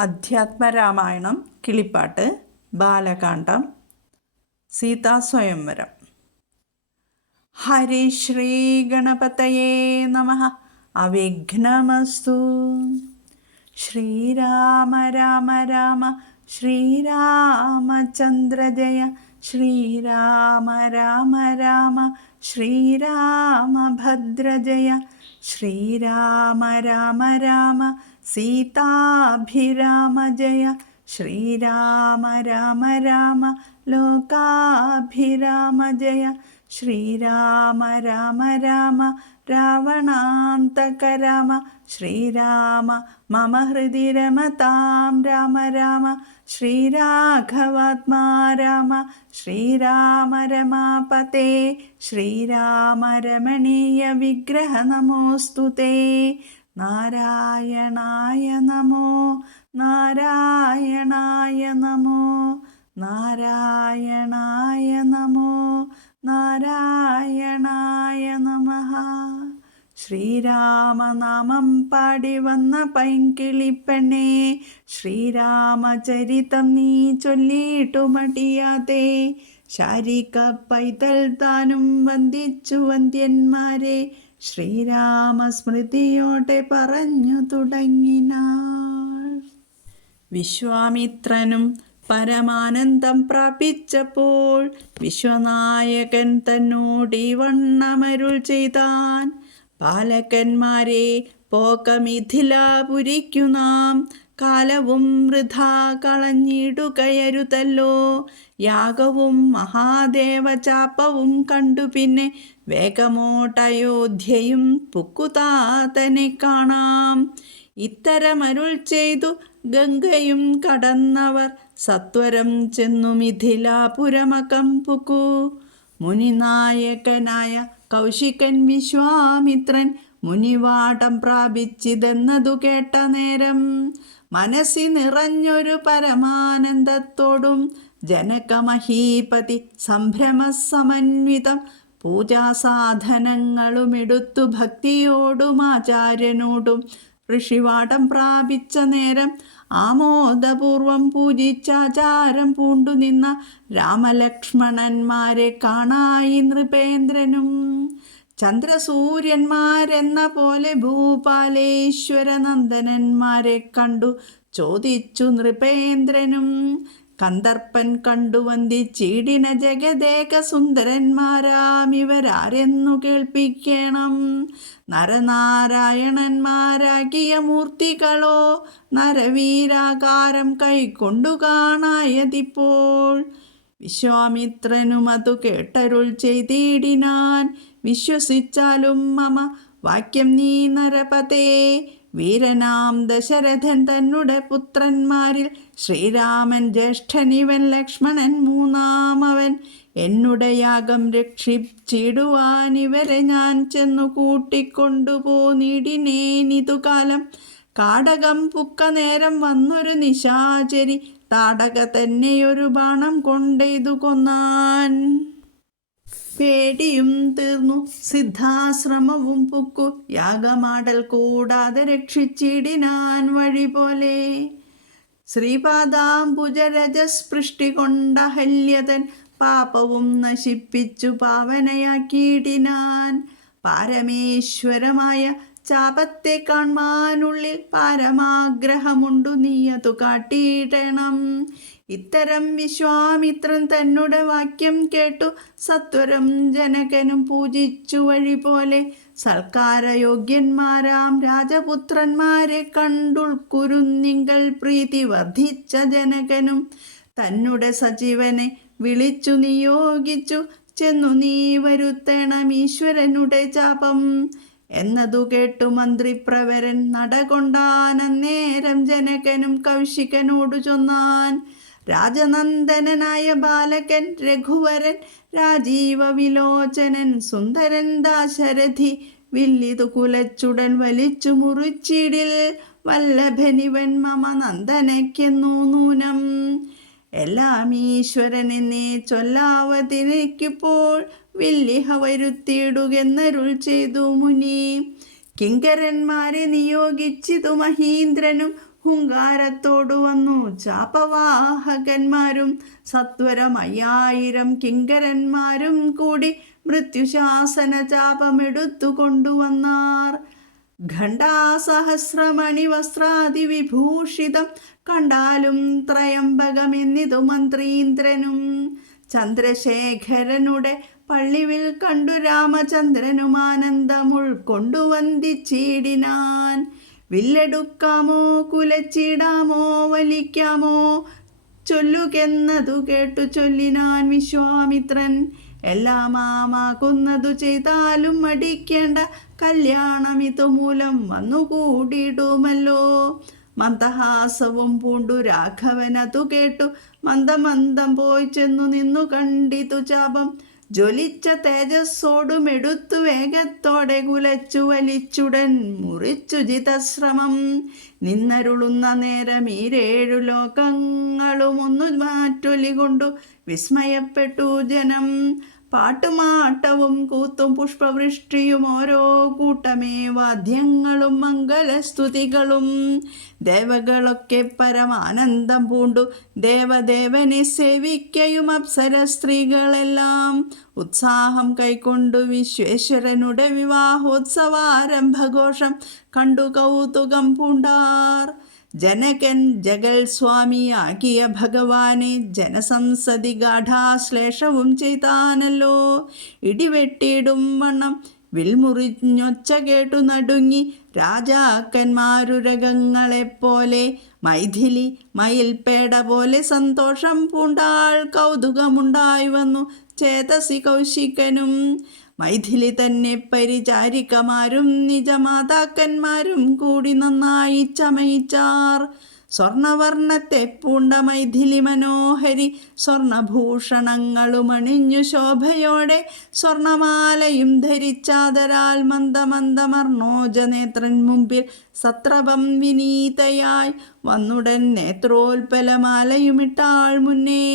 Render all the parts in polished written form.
അധ്യാത്മരാമായണം കിളിപ്പാട്ട് ബാലകാണ്ഡം സീതാസ്വയംവരം. ഹരി ശ്രീ ഗണപതയേ നമഃ. അവിഘ്നമസ്തു. ശ്രീരാമ രാമ രാമ ശ്രീരാമചന്ദ്ര ജയ. ശ്രീരാമ രാമ രാമ ശ്രീരാമഭദ്ര ജയ. ശ്രീരാമ രാമ രാമ സീതാഭിരാമ ജയ. ശ്രീരാമ രാമ രാമ ലോകാഭിരാമ ജയ. ശ്രീരാമ രാമ രാമ രാവണാന്തക രാമ. ശ്രീരാമ മമ ഹൃദി രമതാം രാമ രാമ. ശ്രീരാഘവാത്മാ രാമ. ശ്രീരാമ രമാപതേ. ശ്രീരാമ രമണീയ വിഗ്രഹ നമോസ്തുതേ. നാരായണായ നമോ നാരായണായ നമോ നാരായണായ നമോ നാരായണായ നമഃ. ശ്രീരാമനാമം പാടി വന്ന പൈങ്കിളിപ്പെണ്ണേ, ശ്രീരാമചരിതം നീ ചൊല്ലിയിട്ടു മടിയാതെ. ശാരിക പൈതൽ താനും വന്ദിച്ചു വന്ദ്യന്മാരെ, ശ്രീരാമസ്മൃതിയോടെ പറഞ്ഞു തുടങ്ങിനാൾ. വിശ്വാമിത്രനും പരമാനന്ദം പ്രാപിച്ചപ്പോൾ വിശ്വനായകൻ തന്നോടി വണ്ണമരുൾ ചെയ്താൻ. ബാലകന്മാരെ പോക മിഥിലാപുരിക്കു നാം, കാലവും വൃഥാ കളഞ്ഞിടുകയരുതല്ലോ. യാഗവും മഹാദേവചാപവും കണ്ടു പിന്നെ വേഗമോട്ടയോധ്യയും പുക്കുതാതനെ കാണാം. ഇത്തരമരുൾ ചെയ്തു ഗംഗയും കടന്നവർ സത്വരം ചെന്നു മിഥിലാപുരമകം പുക്കു. മുനിനായകനായ കൗശികൻ വിശ്വാമിത്രൻ മുനിവാടം പ്രാപിച്ചിതെന്നതു കേട്ട നേരം മനസ്സി നിറഞ്ഞൊരു പരമാനന്ദത്തോടും ജനകമഹീപതി സംഭ്രമസമന്വിതം പൂജാസാധനങ്ങളുമെടുത്തു ഭക്തിയോടും ആചാര്യനോടും ഋഷിവാടം പ്രാപിച്ച നേരം ആമോദപൂർവം പൂജിച്ചാചാരം പൂണ്ടു നിന്ന രാമലക്ഷ്മണന്മാരെ കാണായി നൃപേന്ദ്രനും. ചന്ദ്രസൂര്യന്മാരെന്ന പോലെ ഭൂപാലേശ്വരനന്ദനന്മാരെ കണ്ടു ചോദിച്ചു നൃപേന്ദ്രനും. കന്ദർപ്പൻ കണ്ടു വന്ദിച്ചിടിന ജഗദേക സുന്ദരന്മാരാമിവരാരെന്നു കേൾപ്പിക്കണം. നരനാരായണന്മാരാകിയ മൂർത്തികളോ നരവീരാകാരം കൈക്കൊണ്ടു കാണായതിപ്പോൾ. വിശ്വാമിത്രനും അതു കേട്ടരുൾ ചെയ്തിടിനാൻ. വിശ്വസിച്ചാലും മമ വാക്യം നീ നരപതേ. വീരനാം ദശരഥൻ തന്നെ പുത്രന്മാരിൽ ശ്രീരാമൻ ജ്യേഷ്ഠനിവൻ, ലക്ഷ്മണൻ മൂന്നാമവൻ. എന്നുടെ യാഗം രക്ഷിച്ചിടുവാൻ ഇവരെ ഞാൻ ചെന്നു കൂട്ടിക്കൊണ്ടുപോന്നിടിനേനിതു കാലം. കാടകം പുക്ക നേരം വന്നൊരു നിശാചരി താടക തന്നെയൊരു ബാണം കൊണ്ടെയ്തു കൊന്നാൻ. പേടിയും തീർന്നു സിദ്ധാശ്രമവും പുക്കു. യാഗമാടൽ കൂടാതെ രക്ഷിച്ചിടിനാൻ വഴി പോലെ. ശ്രീപാദാംബുജരജസ്പൃഷ്ടി കൊണ്ട ഹല്യതൻ പാപവും നശിപ്പിച്ചു പാവനയാക്കിയിടിനാൻ. പാരമേശ്വരമായ ചാപത്തെ കാൺമാനുള്ളിൽ പാരമാഗ്രഹമുണ്ടു, നീയതു കാട്ടിയിടണം. ഇത്തരം വിശ്വാമിത്രൻ തന്നെ വാക്യം കേട്ടു സത്വരം ജനകനും പൂജിച്ചു വഴി പോലെ. സൽക്കാരയോഗ്യന്മാരാം രാജപുത്രന്മാരെ കണ്ടുൾക്കുരുന്നിങ്കൽ പ്രീതി വർദ്ധിച്ച ജനകനും തന്നെ സജീവനെ വിളിച്ചു നിയോഗിച്ചു ചെന്നു നീ വരുത്തണം ഈശ്വരനുടെ ചാപം. എന്നതു കേട്ടു മന്ത്രിപ്രവരൻ നടകൊണ്ടാനന്നേരം ജനകനും കൗശികനോടു ചൊന്നാൻ. രാജനന്ദനായ ബാലകൻ രഘുവരൻ, രാജീവ വിലോചനൻ സുന്ദരൻ ദാശരഥി, വില്ലിതു കുലച്ചുടൻ വലിച്ചു മുറിച്ചിടിൽ വല്ലഭനിവൻ മമ നന്ദനയ്ക്കെന്നു നൂനം. എല്ലാം ഈശ്വരൻ എന്നേ ചൊല്ലാവതിനിക്കിപ്പോൾ വില്ലിഹ വരുത്തിയിടുകെന്നരുൾ ചെയ്തു മുനി. കിങ്കരന്മാരെ നിയോഗിച്ചിതു മഹീന്ദ്രനും ഹുങ്കാരത്തോടു വന്നു ചാപവാഹകന്മാരും സത്വരം 5000 കിങ്കരന്മാരും കൂടി മൃത്യുശാസന ചാപമെടുത്തു കൊണ്ടുവന്നാർ. ഘണ്ടാസഹസ്രമണി വസ്ത്രാദിവിഭൂഷിതം കണ്ടാലും ത്രയംബകമെന്നിതു മന്ത്രീന്ദ്രനും. ചന്ദ്രശേഖരനുടെ പള്ളിവിൽ കണ്ടു രാമചന്ദ്രനും ആനന്ദം ഉൾക്കൊണ്ടു വന്ദിച്ചിടിനാൻ. വില്ലെടുക്കാമോ കുലച്ചിടാമോ വലിക്കാമോ ചൊല്ലുകെന്നതു കേട്ടു ചൊല്ലിനാൻ വിശ്വാമിത്രൻ. എല്ലാമാകുന്നതു ചെയ്താലും മടിക്കേണ്ട, കല്യാണമിതു മൂലം വന്നുകൂടിയിടുമല്ലോ. മന്ദഹാസവും പൂണ്ടു രാഘവനതു കേട്ടു മന്ദമന്ദം പോയി ചെന്നു നിന്നു കണ്ടിതു ചാപം. ജ്വലിച്ച തേജസ്സോടുമെടുത്തു വേഗത്തോടെ കുലച്ചു വലിച്ചുടൻ മുറിച്ചു ജിതശ്രമം. നിന്നരുളുന്ന നേരം ഈ 7 ലോകങ്ങളും ഒന്നു മാറ്റൊലി കൊണ്ടു വിസ്മയപ്പെട്ടു ജനം. പാട്ടുമാട്ടവും കൂത്തും പുഷ്പവൃഷ്ടിയും ഓരോ കൂട്ടമേ വാദ്യങ്ങളും മംഗലസ്തുതികളും. ദേവകളൊക്കെ പരമാനന്ദം പൂണ്ടു ദേവദേവനെ സേവിക്കയും അപ്സര സ്ത്രീകളെല്ലാം ഉത്സാഹം കൈക്കൊണ്ടു വിശ്വേശ്വരനുടെ വിവാഹോത്സവാരംഭഘോഷം കണ്ടു കൗതുകം പൂണ്ടാർ. ജനകൻ ജഗൽ സ്വാമിയാകിയ ഭഗവാനെ ജനസംസതി ഗാഠാശ്ലേഷവും ചെയ്താനല്ലോ. ഇടിവെട്ടിയിടും വണ്ണം വിൽമുറിഞ്ഞൊച്ച കേട്ടു നടുങ്ങി രാജാക്കന്മാരുരകങ്ങളെപ്പോലെ. മൈഥിലി മയിൽപേട പോലെ സന്തോഷം പൂണ്ടാൾ. കൗതുകമുണ്ടായി വന്നു ചേതസി കൗശികനും. മൈഥിലി തന്നെ പരിചാരികമാരും നിജമാതാക്കന്മാരും കൂടി നന്നായി ചമയിച്ചാർ. സ്വർണവർണ്ണത്തെ പൂണ്ട മൈഥിലി മനോഹരി സ്വർണഭൂഷണങ്ങളും അണിഞ്ഞു ശോഭയോടെ സ്വർണമാലയും ധരിച്ചാദരാൽ മന്ദമന്ദമർണോജനേത്രൻ മുമ്പിൽ സത്രപം വിനീതയായി വന്നുടൻ നേത്രോൽപലമാലയുമിട്ടാൾ മുന്നേ.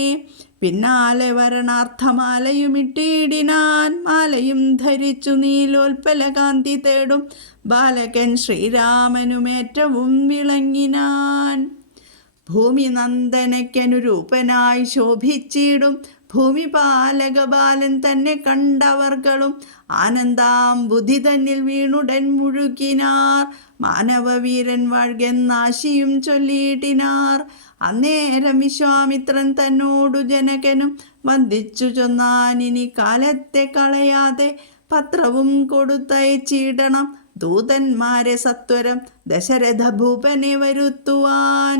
പിന്നാലെ വരണാർത്ഥമാലയുമിട്ടിടിനാൻ. മാലയും ധരിച്ചു നീലോൽപലകാന്തി തേടും ബാലകൻ ശ്രീരാമനുമേറ്റവും വിളങ്ങിനാൻ. ഭൂമി നന്ദനയ്ക്കനുരൂപനായി ശോഭിച്ചിടും ഭൂമിപാലക ബാലൻ തന്നെ കണ്ടവർകളും ആനന്ദാംബുധി തന്നിൽ വീണുടൻ മുഴുകിനാർ. മാനവവീരൻ വാഴ്കെന്നാശിയും ചൊല്ലിയിട്ടിനാർ. അന്നേരം വിശ്വാമിത്രൻ തന്നോടു ജനകനും വന്ദിച്ചു ചൊന്നാൻ. ഇനി കാലത്തെ കളയാതെ പത്രവും കൊടുത്തയച്ചിടണം ദൂതന്മാരെ സത്വരം ദശരഥ ഭൂപനെ വരുത്തുവാൻ.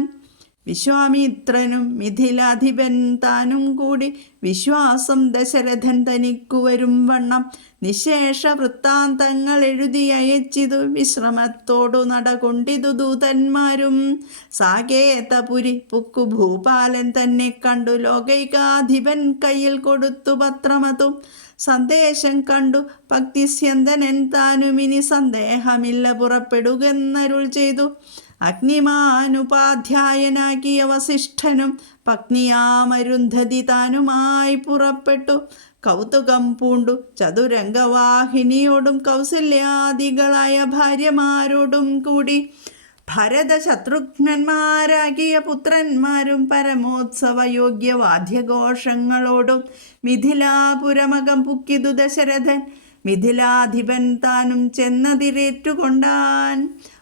വിശ്വാമിത്രനും മിഥിലാധിപൻ താനും കൂടി വിശ്വാസം ദശരഥൻ തനിക്കു വരും വണ്ണം നിശേഷ വൃത്താന്തങ്ങൾ എഴുതി അയച്ചിതു. വിശ്രമത്തോടു നടകൊണ്ടിതു ദൂതന്മാരും. സാകേതപുരി പുക്കു ഭൂപാലൻ തന്നെ കണ്ടു ലോകൈകാധിപൻ കയ്യിൽ കൊടുത്തു പത്രമതും. സന്ദേശം കണ്ടു ഭക്തിസ്യന്തനൻ താനും ഇനി സന്ദേഹമില്ല പുറപ്പെടുകെന്നരുൾ ചെയ്തു. അഗ്നിമാനുപാധ്യായനാകിയ വസിഷ്ഠനും പത്നിയാമരുന്ധതി താനുമായി പുറപ്പെട്ടു. കൗതുകം പൂണ്ടു ചതുരംഗവാഹിനിയോടും കൗസല്യാദികളായ ഭാര്യമാരോടും കൂടി ഭരത ശത്രുഘ്നന്മാരാകിയ പുത്രന്മാരും പരമോത്സവയോഗ്യ വാദ്യഘോഷങ്ങളോടും മിഥിലാപുരമകം പുക്കിതു ദശരഥൻ. മിഥിലാധിപൻ താനും ചെന്നതിരേറ്റുകൊണ്ടാൻ.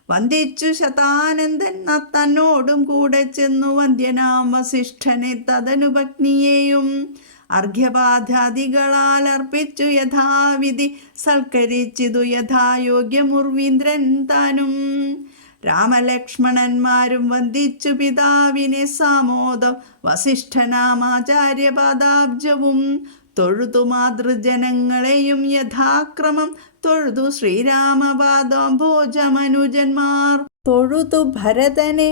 വന്ദിച്ചു ശതാനന്ദൻ തന്നോടും കൂടെ ചെന്നു വന്ധ്യനാം വസിഷ്ഠനെ തദനു പത്നിയെയും അർഘ്യപാധാദികളാൽ അർപ്പിച്ചു യഥാവിധി സൽക്കരിച്ചിതു യഥായോഗ്യമുർവീന്ദ്രൻ താനും. രാമലക്ഷ്മണന്മാരും വന്ദിച്ചു പിതാവിനെ സാമോദം വസിഷ്ഠനാമാചാര്യപാദാബ്ജവും തൊഴുതു മാതൃജനങ്ങളെയും യഥാക്രമം തൊഴുതു ശ്രീരാമപാദോംഭോജമനുജന്മാർ. തൊഴുതു ഭരതനെ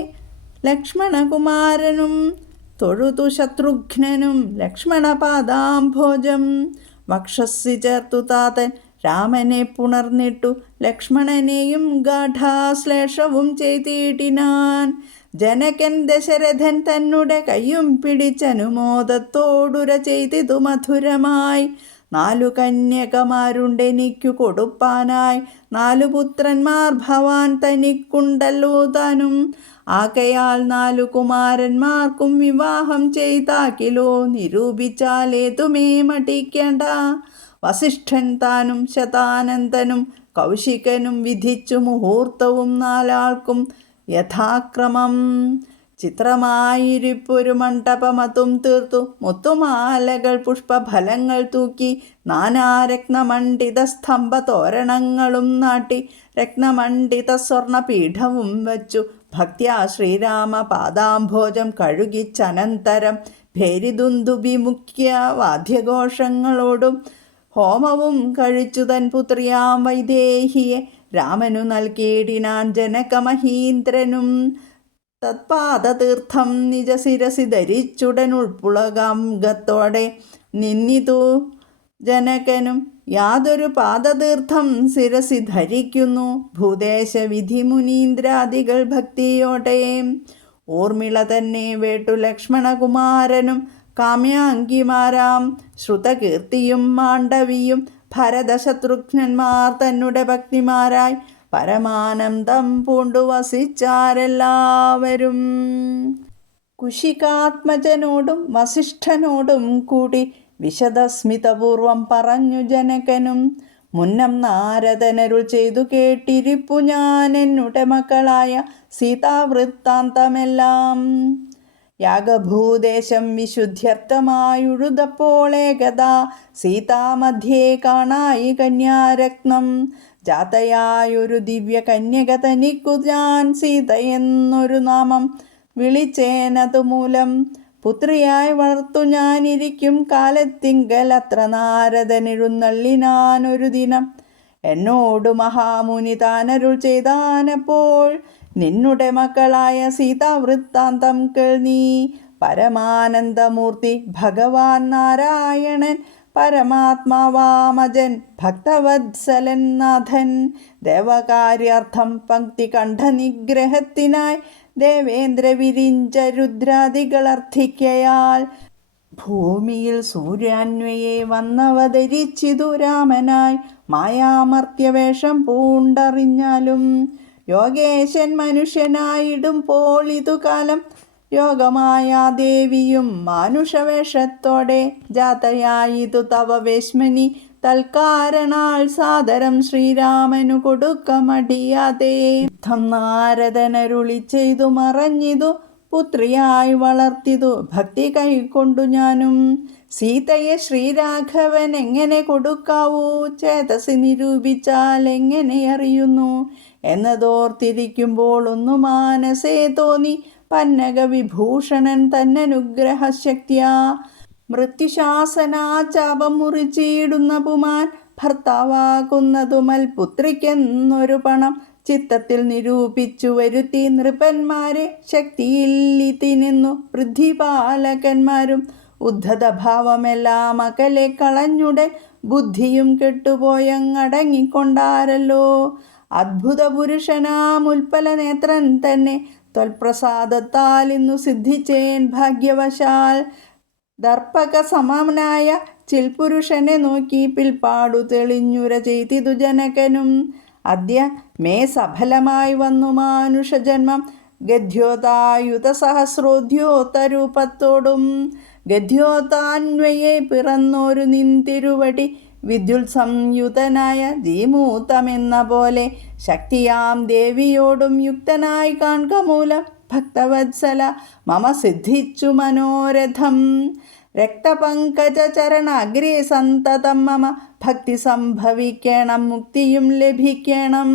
ലക്ഷ്മണകുമാരനും തൊഴുതു ശത്രുഘ്നനും ലക്ഷ്മണപാദാംഭോജം. വക്ഷസ്സി ചേർത്തു താതൻ രാമനെ പുണർന്നിട്ടു ലക്ഷ്മണനെയും ഗാഠാശ്ലേഷവും ചെയ്തിടിനാൻ. ജനകൻ ദശരഥൻ തന്നുടെ കയ്യും പിടിച്ചനുമോദത്തോടുര ചെയ്തിതു മധുരമായി. 4 കന്യകമാരുണ്ടെനിക്കു കൊടുപ്പാനായി, 4 പുത്രന്മാർ ഭവാൻ തനിക്കുണ്ടല്ലോ താനും. ആകയാൽ 4 കുമാരന്മാർക്കും വിവാഹം ചെയ്താക്കിലോ, നിരൂപിച്ചാലേതുമേ മടിക്കേണ്ട. വസിഷ്ഠൻ താനും ശതാനന്ദനും കൗശികനും വിധിച്ചു മുഹൂർത്തവും 4 ആൾക്കും യഥാക്രമം. ചിത്രമായിരിപ്പൊരു മണ്ഡപമതും തീർത്തു, മുത്തുമാലകൾ പുഷ്പഫലങ്ങൾ തൂക്കി, നാനാരത്നമണ്ഡിത സ്തംഭ തോരണങ്ങളും നാട്ടി, രത്നമണ്ഡിത സ്വർണപീഠവും വച്ചു, ഭക്ത്യാ ശ്രീരാമ പാദാംഭോജം കഴുകിച്ചനന്തരം ഭേരിദുന്ദുഭി മുഖ്യ വാദ്യഘോഷങ്ങളോടും ഹോമവും കഴിച്ചു തൻ പുത്രിയാം വൈദേഹിയെ രാമനു നൽകിയിടിനാൻ ജനകമഹീന്ദ്രനും. തത്പാദതീർത്ഥം നിജശിരസി ധരിച്ചുടൻ ഉൾപ്പുളകാംഗത്തോടെ നിന്നിതു ജനകനും. യാതൊരു പാദതീർത്ഥം ശിരസി ധരിക്കുന്നു ഭൂദേശവിധി മുനീന്ദ്രാദികൾ ഭക്തിയോടെ. ഊർമിള തന്നെ വേട്ടു ലക്ഷ്മണകുമാരനും കാമ്യാങ്കിമാരാം ശ്രുതകീർത്തിയും മാണ്ഡവിയും ഭരതശത്രുഘ്നന്മാർ തന്നെ ഭക്തിമാരായി പരമാനന്ദം പൂണ്ടു വസിച്ചാരെല്ലാവരും. കുശികാത്മജനോടും വസിഷ്ഠനോടും കൂടി വിശദസ്മിതപൂർവം പറഞ്ഞു ജനകനും. മുന്നം നാരദനരുൾ ചെയ്തു കേട്ടിരിപ്പു ഞാൻ എന്നുടെ മക്കളായ സീതാവൃത്താന്തമെല്ലാം. യാഗഭൂദേശം വിശുദ്ധ്യർത്ഥമായുഴുതപ്പോൾ ഏകദാ സീതാമധ്യേ കാണായി കന്യാരത്നം. ജാതയായൊരു ദിവ്യ കന്യക തനിക്കു ഞാൻ സീത എന്നൊരു നാമം വിളിച്ചേനതുമൂലം. പുത്രിയായി വളർത്തു ഞാനിരിക്കും കാലത്തിങ്കൽ അത്ര നാരദനെഴുന്നള്ളിനാനൊരു ദിനം. എന്നോടു മഹാമുനി താനരുൾ ചെയ്താനപ്പോൾ, നിന്നുടെ മക്കളായ സീതാവൃത്താന്തം കേൾനീ. പരമാനന്ദമൂർത്തി ഭഗവാൻ നാരായണൻ പരമാത്മാവാമജൻ ഭക്തവത്സലൻ നാഥൻ. ദേവകാര്യാർത്ഥം പങ്ക്തി കണ്ഠനിഗ്രഹത്തിനായി ദേവേന്ദ്ര വിരിഞ്ച രുദ്രാദികളർത്ഥിക്കയാൽ ഭൂമിയിൽ സൂര്യാന്വയെ വന്നവതരിച്ചിതു രാമനായി മായാമർത്യവേഷം പൂണ്ടറിഞ്ഞാലും. യോഗേശൻ മനുഷ്യനായിടുമ്പോൾ ഇതുകാലം യോഗമായ ദേവിയും മാനുഷവേഷത്തോടെ ജാതയായിതു തവ വേശ്മനി. തൽക്കാരണാൽ സാദരം ശ്രീരാമനു കൊടുക്കമടിയാതെ നാരദനരുളി ചെയ്തു മറഞ്ഞിതു. പുത്രിയായി വളർത്തിതു ഭക്തി കൈക്കൊണ്ടു ഞാനും. സീതയെ ശ്രീരാഘവൻ എങ്ങനെ കൊടുക്കാവൂ, ചേതസി നിരൂപിച്ചാൽ എങ്ങനെ അറിയുന്നു എന്നതോർത്തിരിക്കുമ്പോൾ ഒന്നു മാനസേ തോന്നി. പന്നകവിഭൂഷണൻ തന്നനുഗ്രഹശക്തിയാ മൃത്യുശാസനാചാപം മുറിച്ചിടുന്ന പുമാൻ ഭർത്താവാകുന്നതുമൽ പുത്രിക്കെന്നൊരു പണം ചിത്തത്തിൽ നിരൂപിച്ചു വരുത്തി നൃപന്മാരെ. ശക്തിയില്ലിതിനെന്നു പൃഥ്വിപാലകന്മാരും ഉദ്ധത ഭാവമെല്ലാം അകലെ കളഞ്ഞുടൻ ബുദ്ധിയും കെട്ടുപോയങ്ങടങ്ങിക്കൊണ്ടാരല്ലോ. അദ്ഭുത പുരുഷനാം ഉൽപ്പല നേത്രൻ തന്നെ ത്വൽപ്രസാദത്താൽ ഇന്നു സിദ്ധിച്ചേൻ ഭാഗ്യവശാൽ. ദർപ്പക സമനായ ചിൽപുരുഷനെ നോക്കി പിൽപ്പാടു തെളിഞ്ഞുര ചെയ്തിതു ജനകനും. അദ്യ മേ സഫലമായി വന്നു മാനുഷജന്മം ഗദ്യോതായുധ സഹസ്രോദ്യോതരൂപത്തോടും. ഗദ്യോതാന്വയെ പിറന്നൊരു നിന്തിരുവടി വിദ്യുൽ സംയുതനായ ജീമൂതമെന്ന പോലെ ശക്തിയാം ദേവിയോടും യുക്തനായി കാൺക മൂലം ഭക്തവത്സല മമ സിദ്ധിച്ചു മനോരഥം. രക്തപങ്കജ ചരണാഗ്രേ സന്തതം മമ ഭക്തി സംഭവിക്കണം, മുക്തിയും ലഭിക്കണം.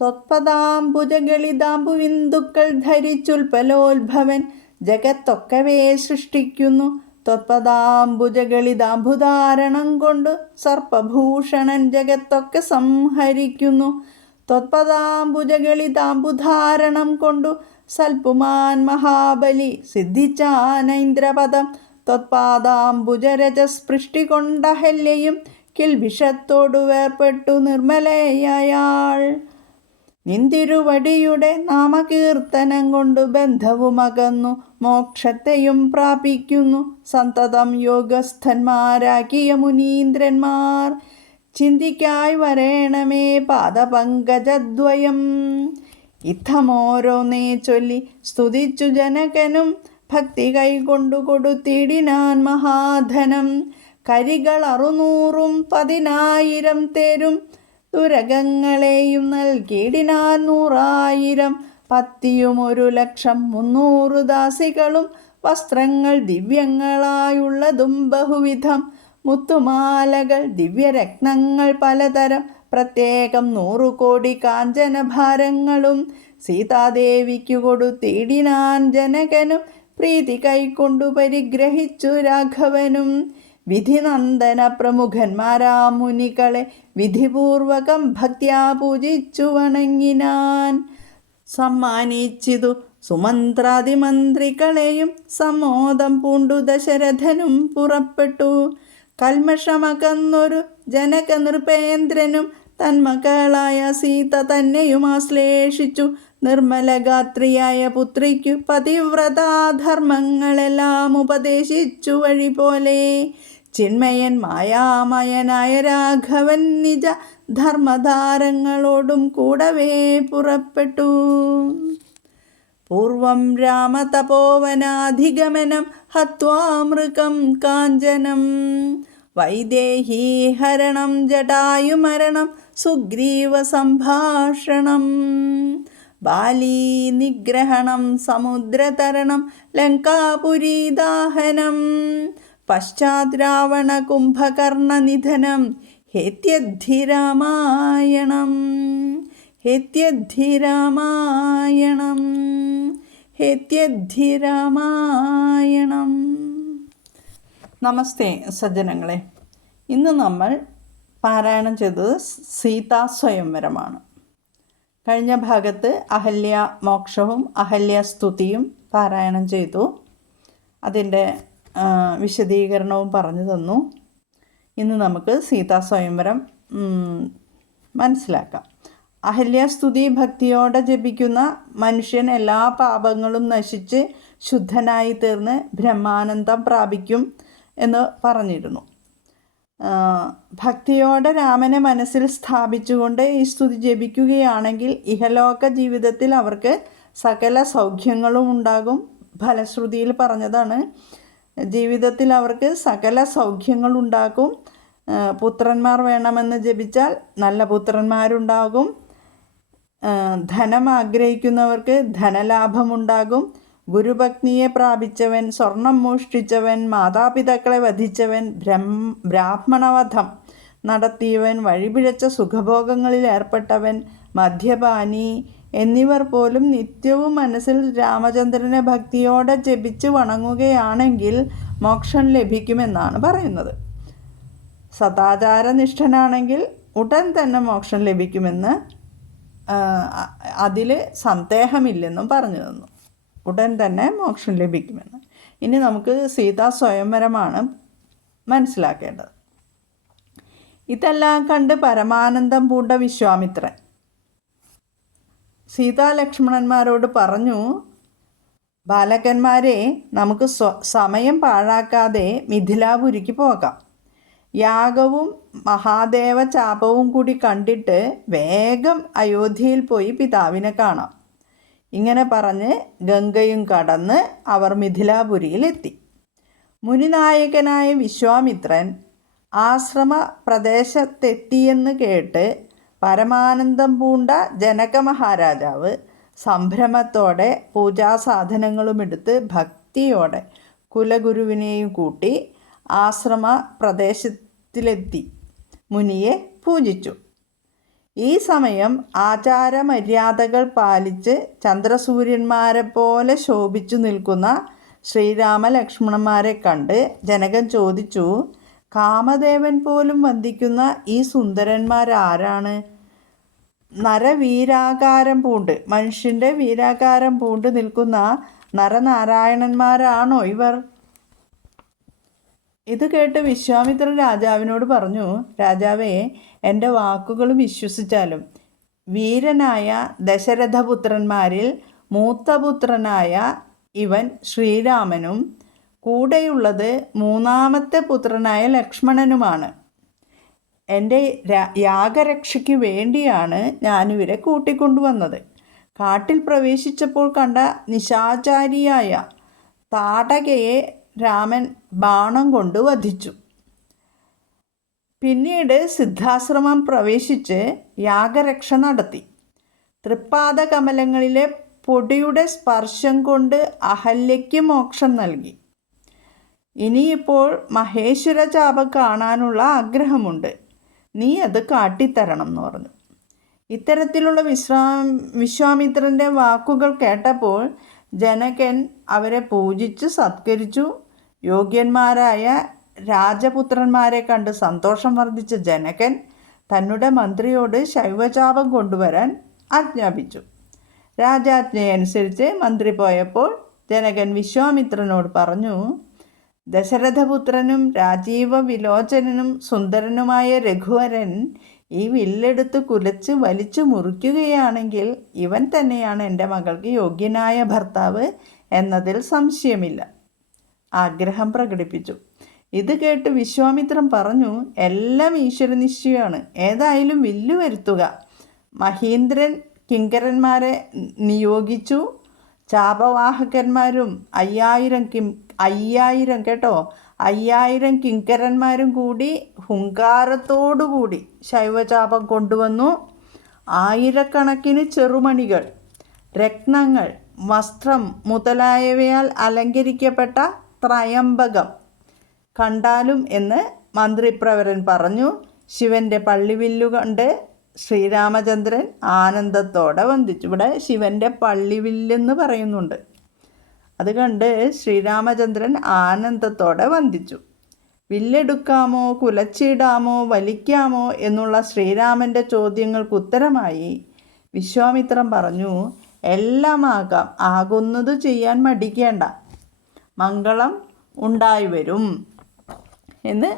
ത്വത്പദാംബുജഗളിതാംബുവിന്ദുക്കൾ ധരിച്ചുൽപലോത്ഭവൻ ജഗത്തൊക്കവേ സൃഷ്ടിക്കുന്നു. ത്വത്പദാംബുജഗളിതാംബുധാരണം കൊണ്ടു സർപ്പഭൂഷണൻ ജഗത്തൊക്കെ സംഹരിക്കുന്നു. ത്വത്പദാംബുജഗളിതാംബുധാരണം കൊണ്ടു സൽപുമാൻ മഹാബലി സിദ്ധിച്ചാനൈന്ദ്രപദം. ത്വത്പാദാംബുജരജസ്പൃഷ്ടി കൊണ്ടഹല്യയും കിൽഭിഷത്തോടു വേർപ്പെട്ടു നിർമ്മലയായാൾ. നിന്തിരുവടിയുടെ നാമകീർത്തനം കൊണ്ടു ബന്ധവുമകന്നു മോക്ഷത്തെയും പ്രാപിക്കുന്നു സന്തതം യോഗസ്ഥന്മാരാക്കിയ മുനീന്ദ്രന്മാർ. ചിന്തിക്കായി വരേണമേ പാദപങ്കജദ്വയം. ഇത്തമോരോന്നേ ചൊല്ലി സ്തുതിച്ചു ജനകനും ഭക്തി കൈകൊണ്ടു കൊടുത്തിടിനാൻ മഹാധനം. കരികൾ 600 10,000 തേരും തുരകങ്ങളെയും നൽകിയിടിനാൻ 100,000. പത്തിയും 1,00,300 ദാസികളും വസ്ത്രങ്ങൾ ദിവ്യങ്ങളായുള്ളതും ബഹുവിധം. മുത്തുമാലകൾ ദിവ്യരത്നങ്ങൾ പലതരം പ്രത്യേകം 100 കോടി കാഞ്ചനഭാരങ്ങളും സീതാദേവിക്കു കൊടുത്തിടിനാൻ ജനകനും. പ്രീതി കൈക്കൊണ്ടു പരിഗ്രഹിച്ചു രാഘവനും. വിധിനന്ദന പ്രമുഖന്മാരാ മുനികളെ വിധിപൂർവകം ഭക്ത്യാ പൂജിച്ചു വണങ്ങിനാൻ. സമ്മാനിച്ചിതു സുമന്ത്രാതിമന്ത്രികളെയും സമോദം പൂണ്ടു ദശരഥനും പുറപ്പെട്ടു. കൽമഷമകന്നൊരു ജനക നൃപേന്ദ്രനും തന്മകളായ സീത തന്നെയും ആശ്ലേഷിച്ചു. നിർമ്മലഗാത്രിയായ പുത്രിക്കു പതിവ്രതാധർമ്മങ്ങളെല്ലാം ഉപദേശിച്ചു വഴി പോലെ. ചിന്മയൻ മായാമയനായ രാഘവൻ നിജ ധർമ്മധാരങ്ങളോടും കൂടവേ പുറപ്പെട്ടു. പൂർവം രാമതപോവനാധിഗമനം ഹത്വാ മൃഗം കാഞ്ചനം. വൈദേഹീഹരണം ജടായുമരണം സുഗ്രീവ സംഭാഷണം. ബാലീ നിഗ്രഹണം സമുദ്രതരണം ലങ്കാപുരീദാഹനം. പശ്ചാത് രാവണ കുംഭകർണനിധനം ഹേത്യദ്ധിരാമായണം. ഹേത്യദ്ധിരാമായണം. ഹേത്യദ്ധിരാമായണം. നമസ്തേ സജ്ജനങ്ങളെ. ഇന്ന് നമ്മൾ പാരായണം ചെയ്തത് സീതാ സ്വയംവരമാണ്. കഴിഞ്ഞ ഭാഗത്ത് അഹല്യ മോക്ഷവും അഹല്യ സ്തുതിയും പാരായണം ചെയ്തു. അതിൻ്റെ വിശദീകരണവും പറഞ്ഞു തന്നു. ഇന്ന് നമുക്ക് സീതാ സ്വയംവരം മനസ്സിലാക്കാം. അഹല്യസ്തുതി ഭക്തിയോടെ ജപിക്കുന്ന മനുഷ്യൻ എല്ലാ പാപങ്ങളും നശിച്ച് ശുദ്ധനായി തീർന്ന് ബ്രഹ്മാനന്ദം പ്രാപിക്കും എന്ന് പറഞ്ഞിരുന്നു. ഭക്തിയോടെ രാമനെ മനസ്സിൽ സ്ഥാപിച്ചുകൊണ്ട് ഈ സ്തുതി ജപിക്കുകയാണെങ്കിൽ ഇഹലോക ജീവിതത്തിൽ അവർക്ക് സകല സൗഖ്യങ്ങളും ഉണ്ടാകും. ഫലശ്രുതിയിൽ പറഞ്ഞതാണ്, ജീവിതത്തിൽ അവർക്ക് സകല സൗഖ്യങ്ങളുണ്ടാകും. പുത്രന്മാർ വേണമെന്ന് ജപിച്ചാൽ നല്ല പുത്രന്മാരുണ്ടാകും. ധനം ആഗ്രഹിക്കുന്നവർക്ക് ധനലാഭമുണ്ടാകും. ഗുരുപത്നിയെ പ്രാപിച്ചവൻ, സ്വർണം മോഷ്ടിച്ചവൻ, മാതാപിതാക്കളെ വധിച്ചവൻ, ബ്രാഹ്മണവധം നടത്തിയവൻ, വഴിപിഴച്ച സുഖഭോഗങ്ങളിൽ ഏർപ്പെട്ടവൻ, മദ്യപാനി എന്നിവർ പോലും നിത്യവും മനസ്സിൽ രാമചന്ദ്രനെ ഭക്തിയോടെ ജപിച്ച് വണങ്ങുകയാണെങ്കിൽ മോക്ഷം ലഭിക്കുമെന്നാണ് പറയുന്നത്. സദാചാരനിഷ്ഠനാണെങ്കിൽ ഉടൻ തന്നെ മോക്ഷം ലഭിക്കുമെന്ന് അതിൽ സന്ദേഹമില്ലെന്നും പറഞ്ഞു തന്നു. ഉടൻ തന്നെ മോക്ഷം ലഭിക്കുമെന്ന്. ഇനി നമുക്ക് സീതാ സ്വയംവരമാണ് മനസ്സിലാക്കേണ്ടത്. ഇതെല്ലാം കണ്ട് പരമാനന്ദം പൂണ്ട വിശ്വാമിത്രൻ സീതാലക്ഷ്മണന്മാരോട് പറഞ്ഞു, ബാലകന്മാരെ, നമുക്ക് സമയം പാഴാക്കാതെ മിഥിലാപുരിക്ക് പോകാം. യാഗവും മഹാദേവ ചാപവും കൂടി കണ്ടിട്ട് വേഗം അയോധ്യയിൽ പോയി പിതാവിനെ കാണാം. ഇങ്ങനെ പറഞ്ഞ് ഗംഗയും കടന്ന് അവർ മിഥിലാപുരിയിലെത്തി. മുനിനായകനായ വിശ്വാമിത്രൻ ആശ്രമ പ്രദേശത്തെത്തിയെന്ന് കേട്ട് പരമാനന്ദം പൂണ്ട ജനക മഹാരാജാവ് സംഭ്രമത്തോടെ പൂജാസാധനങ്ങളുമെടുത്ത് ഭക്തിയോടെ കുലഗുരുവിനെയും കൂട്ടി ആശ്രമ പ്രദേശത്തിലെത്തി മുനിയെ പൂജിച്ചു. ഈ സമയം ആചാരമര്യാദകൾ പാലിച്ച് ചന്ദ്രസൂര്യന്മാരെ പോലെ ശോഭിച്ചു നിൽക്കുന്ന ശ്രീരാമലക്ഷ്മണന്മാരെ കണ്ട് ജനകൻ ചോദിച്ചു, കാമദേവൻ പോലും വന്ദിക്കുന്ന ഈ സുന്ദരന്മാരാരാണ്? നരവീരാകാരം പൂണ്ട്, മനുഷ്യൻ്റെ വീരാകാരം പൂണ്ട് നിൽക്കുന്ന നരനാരായണന്മാരാണോ ഇവർ? ഇത് കേട്ട് വിശ്വാമിത്രൻ രാജാവിനോട് പറഞ്ഞു, രാജാവേ, എൻ്റെ വാക്കുകൾ വിശ്വസിച്ചാലും വീരനായ ദശരഥപുത്രന്മാരിൽ മൂത്തപുത്രനായ ഇവൻ ശ്രീരാമനും കൂടെയുള്ളത് മൂന്നാമത്തെ പുത്രനായ ലക്ഷ്മണനുമാണ്. എൻ്റെ യാഗരക്ഷയ്ക്ക് വേണ്ടിയാണ് ഞാനിവരെ കൂട്ടിക്കൊണ്ടുവന്നത്. കാട്ടിൽ പ്രവേശിച്ചപ്പോൾ കണ്ട നിശാചാരിയായ താടകയെ രാമൻ ബാണം കൊണ്ട് വധിച്ചു. പിന്നീട് സിദ്ധാശ്രമം പ്രവേശിച്ച് യാഗരക്ഷ നടത്തി. തൃപ്പാദകമലങ്ങളിലെ പൊടിയുടെ സ്പർശം കൊണ്ട് അഹല്യയ്ക്ക് മോക്ഷം നൽകി. ഇനിയിപ്പോൾ മഹേശ്വര ചാപം കാണാനുള്ള ആഗ്രഹമുണ്ട്, നീ അത് കാട്ടിത്തരണം എന്ന് പറഞ്ഞു. ഇത്തരത്തിലുള്ള വിശ്വാമിത്രൻ്റെ വാക്കുകൾ കേട്ടപ്പോൾ ജനകൻ അവരെ പൂജിച്ച് സത്കരിച്ചു. യോഗ്യന്മാരായ രാജപുത്രന്മാരെ കണ്ട് സന്തോഷം വർദ്ധിച്ച ജനകൻ തന്നുടെ മന്ത്രിയോട് ശൈവചാപം കൊണ്ടുവരാൻ ആജ്ഞാപിച്ചു. രാജാജ്ഞയനുസരിച്ച് മന്ത്രി പോയപ്പോൾ ജനകൻ വിശ്വാമിത്രനോട് പറഞ്ഞു, ദശരഥപുത്രനും രാജീവ വിലോചനനും സുന്ദരനുമായ രഘുവരൻ ഈ വില്ലെടുത്ത് കുലച്ച് വലിച്ചു മുറിക്കുകയാണെങ്കിൽ ഇവൻ തന്നെയാണ് എൻ്റെ മകൾക്ക് യോഗ്യനായ ഭർത്താവ് എന്നതിൽ സംശയമില്ല. ആഗ്രഹം പ്രകടിപ്പിച്ചു. ഇത് കേട്ട് വിശ്വാമിത്രൻ പറഞ്ഞു, എല്ലാം ഈശ്വരനിശ്ചയമാണ്, ഏതായാലും വില്ലു വരുത്തുക. മഹീന്ദ്രൻ കിങ്കരന്മാരെ നിയോഗിച്ചു. ചാപവാഹകന്മാരും 5000 കിങ്കരന്മാരും കൂടി ഹുങ്കാരത്തോടുകൂടി ശൈവചാപം കൊണ്ടുവന്നു. ആയിരക്കണക്കിന് ചെറുമണികൾ, രത്നങ്ങൾ, വസ്ത്രം മുതലായവയാൽ അലങ്കരിക്കപ്പെട്ട ത്രയംബകം കണ്ടാലും എന്ന് മന്ത്രിപ്രവരൻ പറഞ്ഞു. ശിവൻ്റെ പള്ളിവില്ലു കണ്ട് ശ്രീരാമചന്ദ്രൻ ആനന്ദത്തോടെ വന്ദിച്ചു. ഇവിടെ ശിവൻ്റെ പള്ളിവില്ലെന്ന് പറയുന്നുണ്ട്. അത് കണ്ട് ശ്രീരാമചന്ദ്രൻ ആനന്ദത്തോടെ വന്ദിച്ചു. വില്ലെടുക്കാമോ, കുലച്ചിടാമോ, വലിക്കാമോ എന്നുള്ള ശ്രീരാമൻ്റെ ചോദ്യങ്ങൾക്ക് ഉത്തരമായി വിശ്വാമിത്രൻ പറഞ്ഞു, എല്ലാം ആകാം, ആകുന്നത് ചെയ്യാൻ മടിക്കേണ്ട, മംഗളം ഉണ്ടായി വരും എന്ന്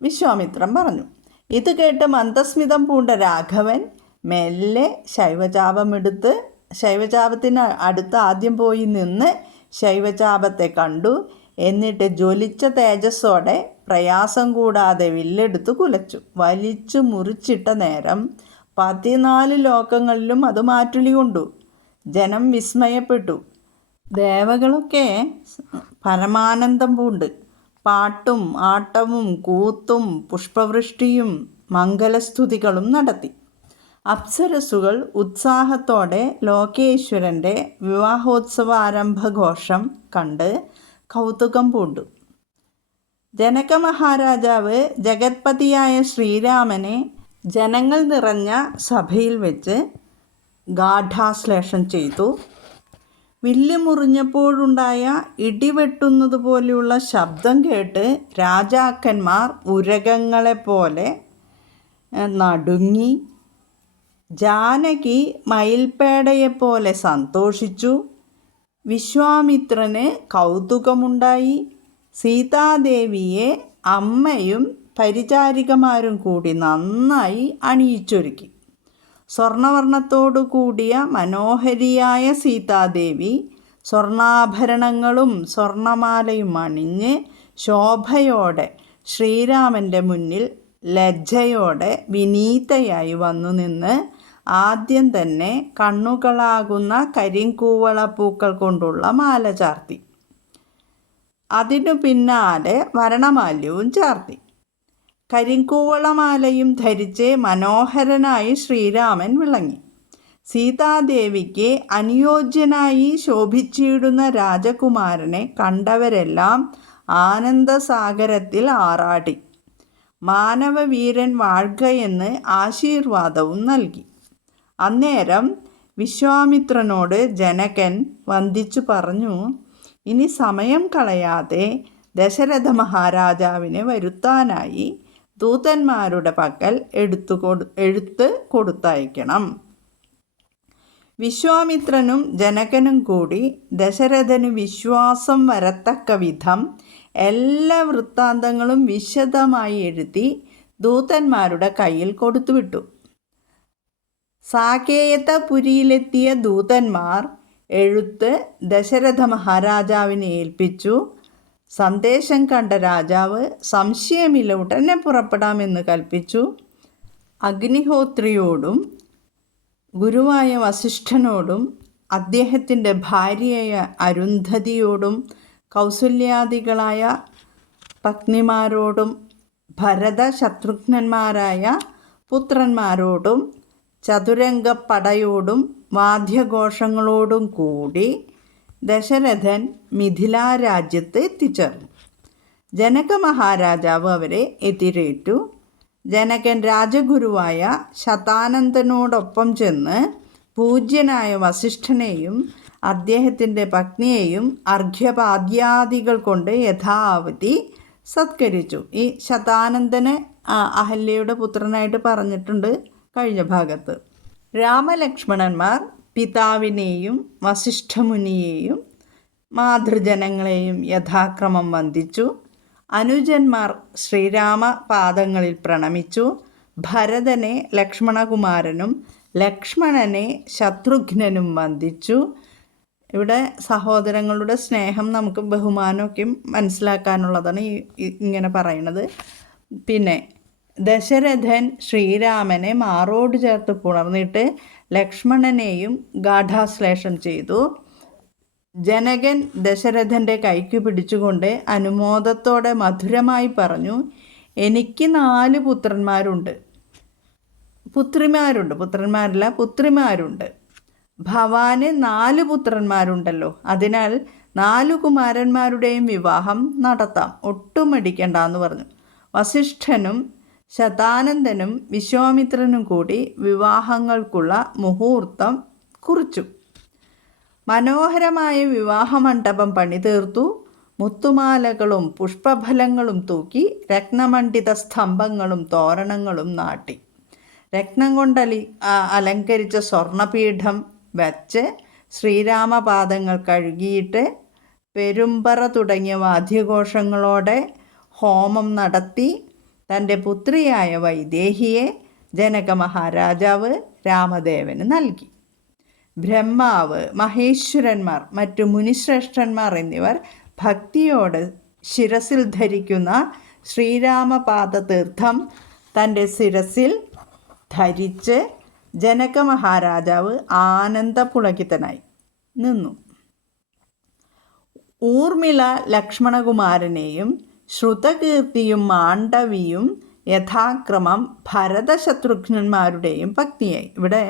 വിശ്വാമിത്രൻ പറഞ്ഞു. ഇത് കേട്ട് മന്ദസ്മിതം പൂണ്ട രാഘവൻ മെല്ലെ ശൈവചാപത്തിന് അടുത്ത് ആദ്യം പോയി നിന്ന് ശൈവചാപത്തെ കണ്ടു. എന്നിട്ട് ജ്വലിച്ച തേജസ്സോടെ പ്രയാസം കൂടാതെ വില്ലെടുത്ത് കുലച്ചു. വലിച്ചു മുറിച്ചിട്ട നേരം 14 ലോകങ്ങളിലും അത് മാറ്റുലി കൊണ്ടു. ജനം വിസ്മയപ്പെട്ടു. ദേവകളൊക്കെ പരമാനന്ദം പൂണ്ട് പാട്ടും ആട്ടവും കൂത്തും പുഷ്പവൃഷ്ടിയും മംഗലസ്തുതികളും നടത്തി. അപ്സരസുകൾ ഉത്സാഹത്തോടെ ലോകേശ്വരൻ്റെ വിവാഹോത്സവ ആരംഭഘോഷം കണ്ട് കൗതുകം പൂണ്ടു. ജനക മഹാരാജാവ് ജഗത്പതിയായ ശ്രീരാമനെ ജനങ്ങൾ നിറഞ്ഞ സഭയിൽ വെച്ച് ഗാഠാശ്ലേഷം ചെയ്തു. വില്ല് മുറിഞ്ഞപ്പോഴുണ്ടായ ഇടിവെട്ടുന്നത് പോലെയുള്ള ശബ്ദം കേട്ട് രാജാക്കന്മാർ ഉരകങ്ങളെപ്പോലെ നടുങ്ങി. ജാനകി മയിൽപ്പേടയെപ്പോലെ സന്തോഷിച്ചു. വിശ്വാമിത്രന് കൗതുകമുണ്ടായി. സീതാദേവിയെ അമ്മയും പരിചാരികമാരും കൂടി നന്നായി അണിയിച്ചൊരുക്കി. സ്വർണവർണ്ണത്തോടു കൂടിയ മനോഹരിയായ സീതാദേവി സ്വർണാഭരണങ്ങളും സ്വർണമാലയും അണിഞ്ഞ് ശോഭയോടെ ശ്രീരാമൻ്റെ മുന്നിൽ ലജ്ജയോടെ വിനീതയായി വന്നു നിന്ന് ആദ്യം തന്നെ കണ്ണുകളാകുന്ന കരിങ്കൂവളപ്പൂക്കൾ കൊണ്ടുള്ള മാല ചാർത്തി. അതിനു പിന്നാലെ വരണമാല്യവും ചാർത്തി. കരിങ്കൂവളമാലയും ധരിച്ച് മനോഹരനായി ശ്രീരാമൻ വിളങ്ങി. സീതാദേവിക്ക് അനുയോജ്യനായി ശോഭിച്ചിടുന്ന രാജകുമാരനെ കണ്ടവരെല്ലാം ആനന്ദസാഗരത്തിൽ ആറാടി. മാനവവീരൻ വാഴ്കയെന്ന് ആശീർവാദവും നൽകി. അന്നേരം വിശ്വാമിത്രനോട് ജനകൻ വന്ദിച്ചു പറഞ്ഞു, ഇനി സമയം കളയാതെ ദശരഥ മഹാരാജാവിനെ വരുത്താനായി ദൂതന്മാരുടെ പക്കൽ എഴുത്ത് കൊടുത്തയക്കണം. വിശ്വാമിത്രനും ജനകനും കൂടി ദശരഥന് വിശ്വാസം വരത്തക്ക വിധം എല്ലാ വൃത്താന്തങ്ങളും വിശദമായി എഴുതി ദൂതന്മാരുടെ കയ്യിൽ കൊടുത്തുവിട്ടു. സാകേതപുരിയിലെത്തിയ ദൂതന്മാർ എഴുത്ത് ദശരഥ മഹാരാജാവിനെ ഏൽപ്പിച്ചു. സന്ദേശം കണ്ട രാജാവ് സംശയമില്ല ഉടനെ പുറപ്പെടാമെന്ന് കൽപ്പിച്ചു. അഗ്നിഹോത്രിയോടും ഗുരുവായ വസിഷ്ഠനോടും അദ്ദേഹത്തിൻ്റെ ഭാര്യയായ അരുന്ധതിയോടും കൗസല്യാദികളായ പത്നിമാരോടും ഭരത ശത്രുഘ്നന്മാരായ പുത്രന്മാരോടും ചതുരംഗപ്പടയോടും വാദ്യഘോഷങ്ങളോടും കൂടി ദശരഥൻ മിഥിലാരാജ്യത്ത് എത്തിച്ചേർന്നു. ജനക മഹാരാജാവ് അവരെ എതിരേറ്റു. ജനകൻ രാജഗുരുവായ ശതാനന്ദനോടൊപ്പം ചെന്ന് പൂജ്യനായ വസിഷ്ഠനെയും അദ്ദേഹത്തിൻ്റെ പത്നിയെയും അർഘ്യപാദ്യാദികൾ കൊണ്ട് യഥാവധി സത്കരിച്ചു. ഈ ശതാനന്ദനെ അഹല്യയുടെ പുത്രനായിട്ട് പറഞ്ഞിട്ടുണ്ട് കഴിഞ്ഞ ഭാഗത്ത്. രാമലക്ഷ്മണന്മാർ പിതാവിനെയും വസിഷ്ഠമുനിയെയും മാതൃജനങ്ങളെയും യഥാക്രമം വന്ദിച്ചു. അനുജന്മാർ ശ്രീരാമ പാദങ്ങളിൽ പ്രണമിച്ചു. ഭരതനെ ലക്ഷ്മണകുമാരനും ലക്ഷ്മണനെ ശത്രുഘ്നനും വന്ദിച്ചു. ഇവിടെ സഹോദരങ്ങളുടെ സ്നേഹം നമുക്ക് ബഹുമാനമൊക്കെ മനസ്സിലാക്കാനുള്ളതാണ് ഇങ്ങനെ പറയുന്നത്. പിന്നെ ദശരഥൻ ശ്രീരാമനെ മാറോട് ചേർത്ത് പുണർന്നിട്ട് ലക്ഷ്മണനെയും ഗാഠാശ്ലേഷം ചെയ്തു. ജനകൻ ദശരഥൻ്റെ കൈക്ക് പിടിച്ചുകൊണ്ട് അനുമോദത്തോടെ മധുരമായി പറഞ്ഞു, എനിക്ക് 4 പുത്രന്മാരുണ്ട്. പുത്രിമാരുണ്ട്. ഭവാന് 4 പുത്രന്മാരുണ്ടല്ലോ. അതിനാൽ 4 കുമാരന്മാരുടെയും വിവാഹം നടത്താം, ഒട്ടും മടിക്കണ്ടെന്ന് പറഞ്ഞു. വസിഷ്ഠനും ശതാനന്ദനും വിശ്വാമിത്രനും കൂടി വിവാഹങ്ങൾക്കുള്ള മുഹൂർത്തം കുറിച്ചു. മനോഹരമായ വിവാഹമണ്ഡപം പണിതീർത്തു. മുത്തുമാലകളും പുഷ്പഫലങ്ങളും തൂക്കി രത്നമണ്ഡിത സ്തംഭങ്ങളും തോരണങ്ങളും നാട്ടി. രത്നം കൊണ്ട് അലങ്കരിച്ച സ്വർണപീഠം വച്ച് ശ്രീരാമപാദങ്ങൾ കഴുകിയിട്ട് പെരുമ്പറ തുടങ്ങിയ വാദ്യഘോഷങ്ങളോടെ ഹോമം നടത്തി തൻ്റെ പുത്രിയായ വൈദേഹിയെ ജനക മഹാരാജാവ് രാമദേവന് നൽകി. ബ്രഹ്മാവ്, മഹേശ്വരന്മാർ, മറ്റു മുനിശ്രേഷ്ഠന്മാർ എന്നിവർ ഭക്തിയോടെ ശിരസിൽ ധരിക്കുന്ന ശ്രീരാമപാദ തീർത്ഥം തൻ്റെ ശിരസിൽ ധരിച്ച് ജനക മഹാരാജാവ് ആനന്ദപുളകിതനായി നിന്നു. ഊർമിള ലക്ഷ്മണകുമാരനെയും ശ്രുതകീർത്തിയും മാണ്ഡവിയും യഥാക്രമം ഭരതശത്രുഘ്നന്മാരുടെയും പത്നിയായി. ഇവിടെ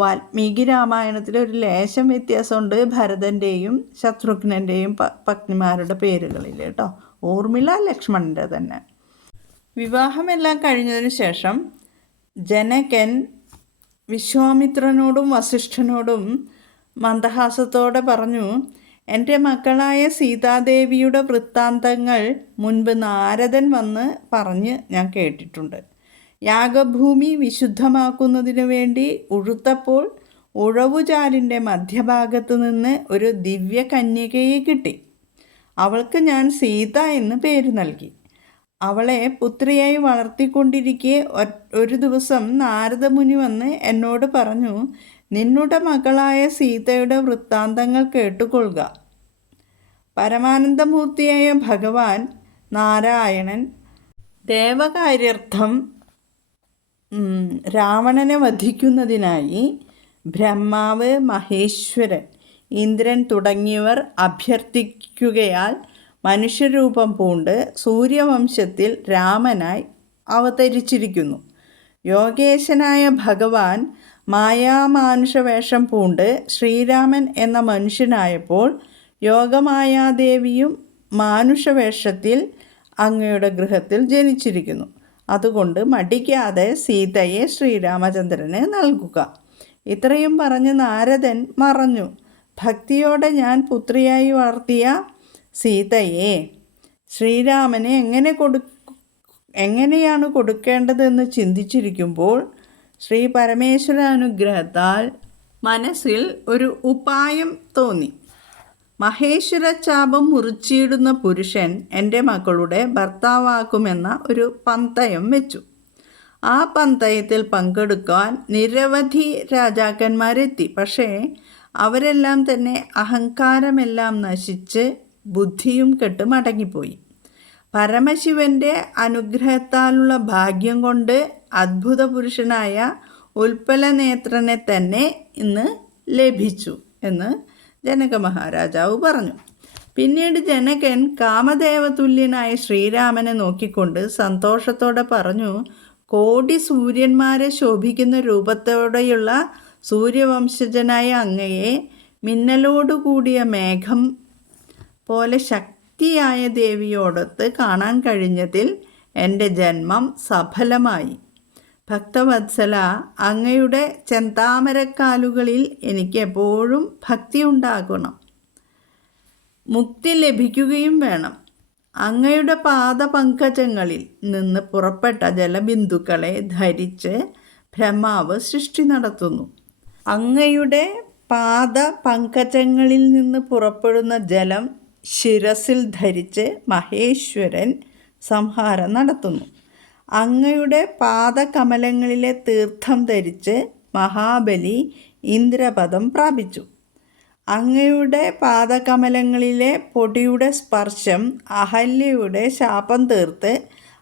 വാൽമീകി രാമായണത്തിൽ ഒരു ലേശം വ്യത്യാസമുണ്ട് ഭരതൻ്റെയും ശത്രുഘ്നൻ്റെയും പത്നിമാരുടെ പേരുകളിൽ കേട്ടോ. ഊർമിള ലക്ഷ്മണൻ്റെ തന്നെ. വിവാഹമെല്ലാം കഴിഞ്ഞതിന് ശേഷം ജനകൻ വിശ്വാമിത്രനോടും വസിഷ്ഠനോടും മന്ദഹാസത്തോടെ പറഞ്ഞു, എൻ്റെ മക്കളായ സീതാദേവിയുടെ വൃത്താന്തങ്ങൾ മുൻപ് നാരദൻ വന്ന് പറഞ്ഞ് ഞാൻ കേട്ടിട്ടുണ്ട്. യാഗഭൂമി വിശുദ്ധമാക്കുന്നതിനു വേണ്ടി ഉഴുത്തപ്പോൾ ഉഴവുചാലിൻ്റെ മധ്യഭാഗത്ത് നിന്ന് ഒരു ദിവ്യ കന്യകയെ കിട്ടി. അവൾക്ക് ഞാൻ സീത എന്ന് പേര് നൽകി. അവളെ പുത്രിയായി വളർത്തിക്കൊണ്ടിരിക്കെ ഒരു ദിവസം നാരദമുനി വന്ന് എന്നോട് പറഞ്ഞു, നിന്നുടെ മകളായ സീതയുടെ വൃത്താന്തങ്ങൾ കേട്ടുകൊള്ളുക. പരമാനന്ദമൂർത്തിയായ ഭഗവാൻ നാരായണൻ ദേവകാര്യർത്ഥം രാവണനെ വധിക്കുന്നതിനായി ബ്രഹ്മാവ്, മഹേശ്വരൻ, ഇന്ദ്രൻ തുടങ്ങിയവർ അഭ്യർത്ഥിക്കുകയാൽ മനുഷ്യരൂപം പൂണ്ട് സൂര്യവംശത്തിൽ രാമനായി അവതരിച്ചിരിക്കുന്നു. യോഗേശനായ ഭഗവാൻ മായാമാനുഷവേഷം പൂണ്ട് ശ്രീരാമൻ എന്ന മനുഷ്യനായപ്പോൾ യോഗമായാദേവിയും മാനുഷവേഷത്തിൽ അങ്ങയുടെ ഗൃഹത്തിൽ ജനിച്ചിരിക്കുന്നു. അതുകൊണ്ട് മടിക്കാതെ സീതയെ ശ്രീരാമചന്ദ്രന് നൽകുക. ഇത്രയും പറഞ്ഞ് നാരദൻ മറഞ്ഞു. ഭക്തിയോടെ ഞാൻ പുത്രിയായി വളർത്തിയ സീതയെ ശ്രീരാമന് എങ്ങനെയാണ് കൊടുക്കേണ്ടതെന്ന് ചിന്തിച്ചിരിക്കുമ്പോൾ ശ്രീ പരമേശ്വര അനുഗ്രഹത്താൽ മനസ്സിൽ ഒരു ഉപായം തോന്നി. മഹേശ്വര ചാപം മുറിച്ചിടുന്ന പുരുഷൻ എൻ്റെ മക്കളുടെ ഭർത്താവാക്കുമെന്ന ഒരു പന്തയം വെച്ചു. ആ പന്തയത്തിൽ പങ്കെടുക്കാൻ നിരവധി രാജാക്കന്മാരെത്തി. പക്ഷേ അവരെല്ലാം തന്നെ അഹങ്കാരമെല്ലാം നശിച്ച് ബുദ്ധിയും കെട്ട് മടങ്ങിപ്പോയി. പരമശിവൻ്റെ അനുഗ്രഹത്താലുള്ള ഭാഗ്യം കൊണ്ട് അദ്ഭുത പുരുഷനായ ഉൽപ്പലനേത്രനെ തന്നെ ഇന്ന് ലഭിച്ചു എന്ന് ജനക മഹാരാജാവ് പറഞ്ഞു. പിന്നീട് ജനകൻ കാമദേവതുല്യനായ ശ്രീരാമനെ നോക്കിക്കൊണ്ട് സന്തോഷത്തോടെ പറഞ്ഞു, കോടി സൂര്യന്മാരെ ശോഭിക്കുന്ന രൂപത്തോടെയുള്ള സൂര്യവംശജനായ അങ്ങയെ മിന്നലോടുകൂടിയ മേഘം പോലെ ശക്തിയായ ദേവിയോടൊത്ത് കാണാൻ കഴിഞ്ഞതിൽ എൻ്റെ ജന്മം സഫലമായി. ഭക്തവത്സല, അങ്ങയുടെ ചെന്താമരക്കാലുകളിൽ എനിക്ക് എപ്പോഴും ഭക്തി ഉണ്ടാകണം, മുക്തി ലഭിക്കുകയും വേണം. അങ്ങയുടെ പാദപങ്കജങ്ങളിൽ നിന്ന് പുറപ്പെട്ട ജലബിന്ദുക്കളെ ധരിച്ച് ബ്രഹ്മാവ് സൃഷ്ടി നടത്തുന്നു. അങ്ങയുടെ പാദപങ്കജങ്ങളിൽ നിന്ന് പുറപ്പെടുന്ന ജലം ശിരസിൽ ധരിച്ച് മഹേശ്വരൻ സംഹാരം നടത്തുന്നു. അങ്ങയുടെ പാദകമലങ്ങളിലെ തീർത്ഥം ധരിച്ച് മഹാബലി ഇന്ദ്രപദം പ്രാപിച്ചു. അങ്ങയുടെ പാദകമലങ്ങളിലെ പൊടിയുടെ സ്പർശം അഹല്യയുടെ ശാപം തീർത്ത്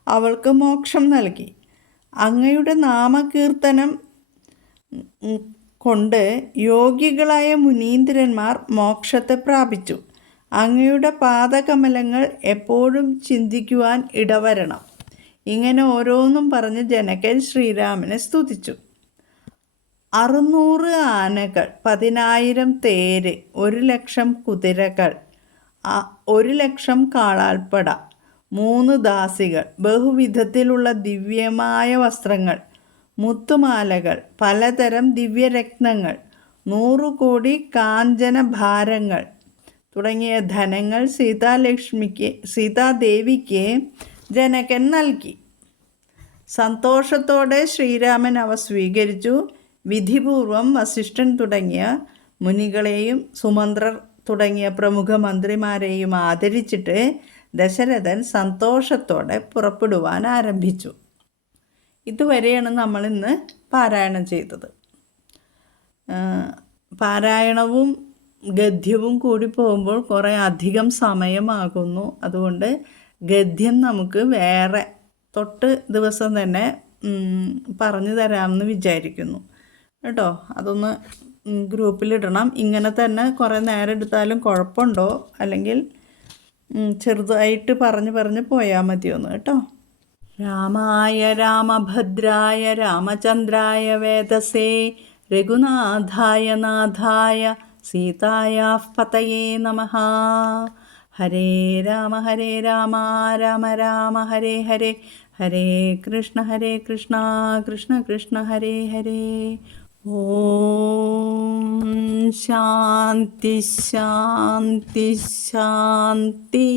അവൾക്ക് മോക്ഷം നൽകി. അങ്ങയുടെ നാമകീർത്തനം കൊണ്ട് യോഗികളായ മുനീന്ദ്രന്മാർ മോക്ഷത്തെ പ്രാപിച്ചു. അങ്ങയുടെ പാദകമലങ്ങൾ എപ്പോഴും ചിന്തിക്കുവാൻ ഇടവരണം. ഇങ്ങനെ ഓരോന്നും പറഞ്ഞ് ജനകൻ ശ്രീരാമനെ സ്തുതിച്ചു. 600 ആനകൾ, 10,000 തേര്, 1,00,000 കുതിരകൾ, 1,00,000 കാളാൾപ്പട, 3 ദാസികൾ, ബഹുവിധത്തിലുള്ള ദിവ്യമായ വസ്ത്രങ്ങൾ, മുത്തുമാലകൾ, പലതരം ദിവ്യരത്നങ്ങൾ, 100 കോടി കാഞ്ചന ഭാരങ്ങൾ തുടങ്ങിയ ധനങ്ങൾ സീതാദേവിക്ക് ജനകൻ നൽകി. സന്തോഷത്തോടെ ശ്രീരാമൻ അവ സ്വീകരിച്ചു. വിധിപൂർവം വസിഷ്ഠൻ തുടങ്ങിയ മുനികളെയും സുമന്ത്രർ തുടങ്ങിയ പ്രമുഖ മന്ത്രിമാരെയും ആദരിച്ചിട്ട് ദശരഥൻ സന്തോഷത്തോടെ പുറപ്പെടുവാൻ ആരംഭിച്ചു. ഇതുവരെയാണ് നമ്മളിന്ന് പാരായണം ചെയ്തത്. പാരായണവും ഗദ്യവും കൂടി പോകുമ്പോൾ കുറേ അധികം സമയമാകുന്നു. അതുകൊണ്ട് ഗദ്യം നമുക്ക് വേറെ തൊട്ട് ദിവസം തന്നെ പറഞ്ഞു തരാമെന്ന് വിചാരിക്കുന്നു കേട്ടോ. അതൊന്ന് ഗ്രൂപ്പിലിടണം. ഇങ്ങനെ തന്നെ കുറേ നേരം എടുത്താലും കുഴപ്പമുണ്ടോ, അല്ലെങ്കിൽ ചെറുതായിട്ട് പറഞ്ഞ് പോയാൽ മതിയൊന്ന് കേട്ടോ. രാമായ രാമഭദ്രായ രാമചന്ദ്രായ വേദസേ രഘുനാഥായ നാഥായ സീതായാഃ പതയേ നമഃ. ഹരേ രാമ രാമ രാമ ഹരേ ഹരേ, ഹരേ കൃഷ്ണ കൃഷ്ണ കൃഷ്ണ ഹരേ ഹരേ. ഓം ശാന്തി ശാന്തി ശാന്തി.